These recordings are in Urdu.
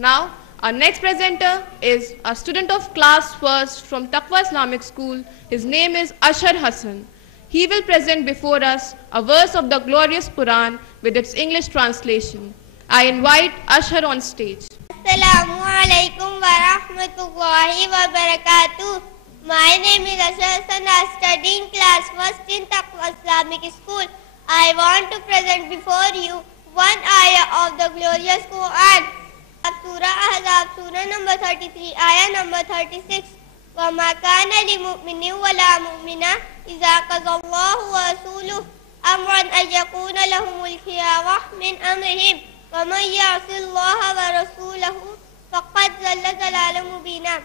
Now, our next presenter is a student of class 1st from Taqwa Islamic School. His name is Ashar Hassan. He will present before us a verse of the glorious Quran with its English translation. I invite Ashar on stage. Assalamu alaikum wa rahmatullahi wa barakatuh. My name is Ashar Hassan. I study in class 1st in Taqwa Islamic School. I want to present before you one ayah of the glorious Quran. Surah Ahzab, Surah number 33, ayah number 36. وَمَا كَانَ لِمُؤْمِنٍ وَلَا مُؤْمِنَةٍ إِذَا قَضَى اللَّهُ وَرَسُولُهُ أَمْرًا أَن يَكُونَ لَهُمُ الْخِيَرَةُ مِنْ أَمْرِهِمْ وَمَن يَعْصِ اللَّهَ وَرَسُولَهُ فَقَدْ ضَلَّ ضَلَالًا مُبِينًا.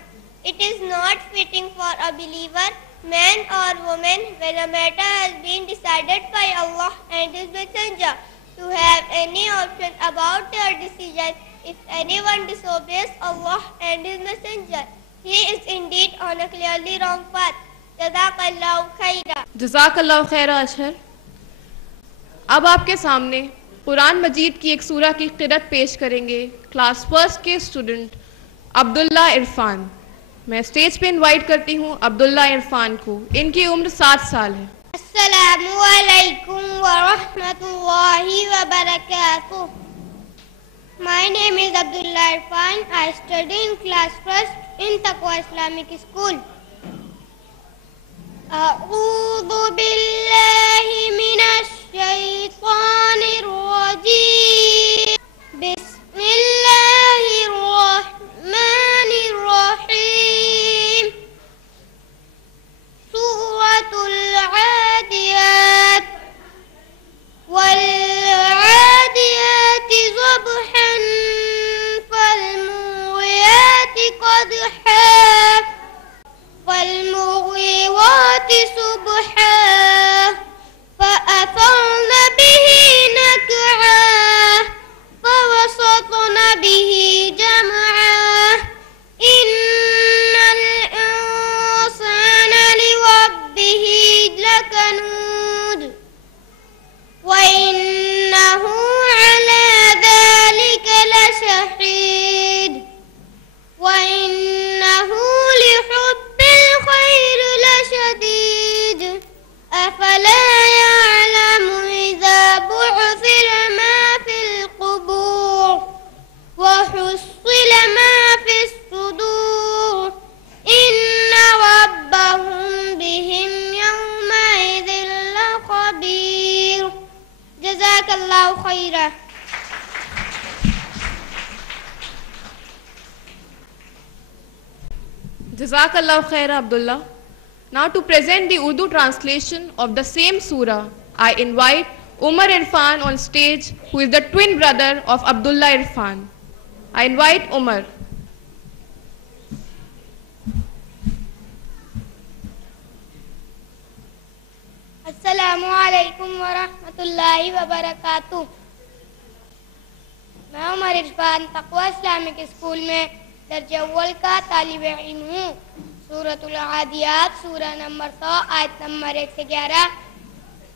It is not fitting for a believer, man or woman, when a matter has been decided by Allah and His Messenger, to have any option about their decision. If anyone disobeys Allah and His Messenger, he is indeed on a clearly wrong path. Jazakallahu khaira. Jazakallahu khaira Ashar. اب آپ کے سامنے قرآن مجید کی ایک سورہ کی قرأت پیش کریں گے کلاس 1 کے اسٹوڈنٹ عبداللہ عرفان. میں اسٹیج پہ انوائٹ کرتی ہوں عبداللہ عرفان کو. ان کی عمر 7 سال ہے. السلام علیکم ورحمۃ اللہ وبرکاتہ. My name is Abdullah Irfan. I study in class 1st in Taqwa Islamic School. أعوذ بالله من الشيطان الرجيم. بسم الله الرحمن الرحيم. سورة العاديات والعاديات ضبحا فالموريات قدحا فالمغيرات صبحا فأثرن به نقعا فوسطن به جمعا إن الإنسان لربه لكنود وإنه على ذلك لشهيد وإنه لحب الخير لشديد أفلا يعلم إذا بعثر ما في القبور وحصل ما في الصدور إن ربهم بهم يومئذ لخبير. جزاك الله خيرا. Jazakallahu khaira Abdullah. Now to present the Urdu translation of the same surah, I invite Umar Irfan on stage, who is the twin brother of Abdullah Irfan. I invite Umar. السلام علیکم ورحمۃ اللہ وبرکاتہ. میں عمر عرفان تقوی اسلامک اسکول میں درجہ اول کا طالب علم ہوں. سورۃ العادیات سورہ نمبر 100 آیت نمبر 1 سے 11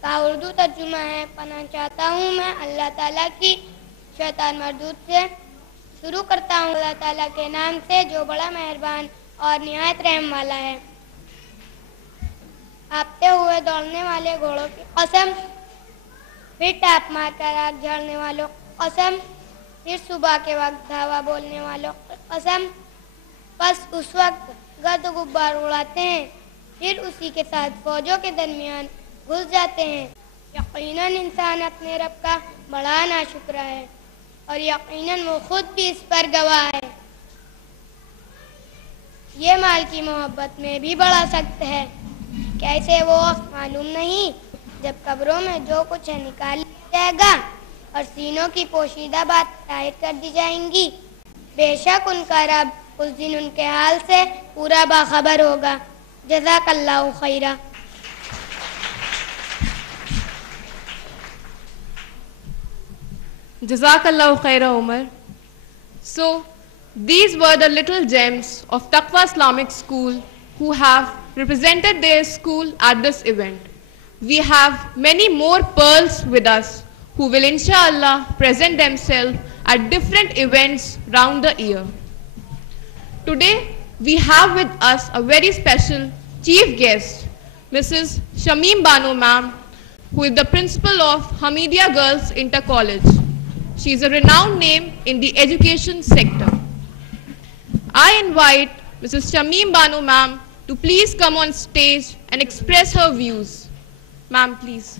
کا اردو ترجمہ ہے. پناہ چاہتا ہوں میں اللہ تعالیٰ کی شیطان مردود سے. شروع کرتا ہوں اللہ تعالیٰ کے نام سے جو بڑا مہربان اور نہایت رحم والا ہے. آپتے ہوئے دوڑنے والے گھوڑوں کی قسم, پھر ٹاپ مار کر آگ جھاڑنے والوں قسم, پھر صبح کے وقت دھاوا بولنے والوں قسم. بس اس وقت گرد و غبار اڑاتے ہیں, پھر اسی کے ساتھ فوجوں کے درمیان گھس جاتے ہیں. یقیناً انسان اپنے رب کا بڑا ناشکرا ہے اور یقیناً وہ خود بھی اس پر گواہ ہے. یہ مال کی محبت میں بھی بڑا سخت ہے. کیسے وہ معلوم نہیں جب قبروں میں جو کچھ ہے نکال لیا جائے گا اور سینوں کی پوشیدہ بات ظاہر کر دی جائیں گی. بے شک ان کا رب اس دن ان کے حال سے پورا باخبر ہوگا. جزاک اللہ خیرا. Jazakallahu khaira Umar. So, these were the little gems of Taqwa Islamic School who have represented their school at this event. We have many more pearls with us who will inshallah present themselves at different events round the year. Today, we have with us a very special chief guest, Mrs. Shamim Banu ma'am, who is the principal of Hamidia Girls Inter College. She is a renowned name in the education sector. I invite Mrs. Shamim Banu ma'am to please come on stage and express her views. Ma'am, please.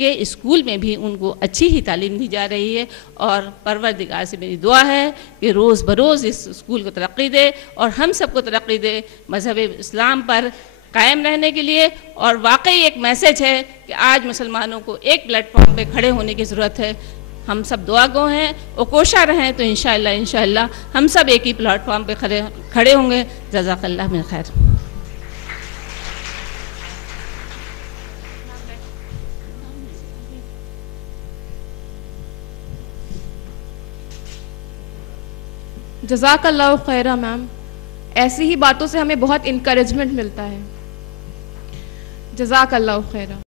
کہ اسکول میں بھی ان کو اچھی ہی تعلیم دی جا رہی ہے، اور پروردگار سے میری دعا ہے کہ روز بروز اس اسکول کو ترقی دے اور ہم سب کو ترقی دے مذہب اسلام پر قائم رہنے کے لیے۔ اور واقعی ایک میسج ہے کہ آج مسلمانوں کو ایک پلیٹ فارم پہ کھڑے ہونے کی ضرورت ہے۔ ہم سب دعا گو ہیں اور کوشاں رہیں تو انشاءاللہ ہم سب ایک ہی پلیٹ فارم پہ کھڑے ہوں گے۔ جزاک اللہ من خیر۔ جزاک اللہ خیرہ میم، ایسی ہی باتوں سے ہمیں بہت انکریجمنٹ ملتا ہے۔ جزاک اللہ خیرہ۔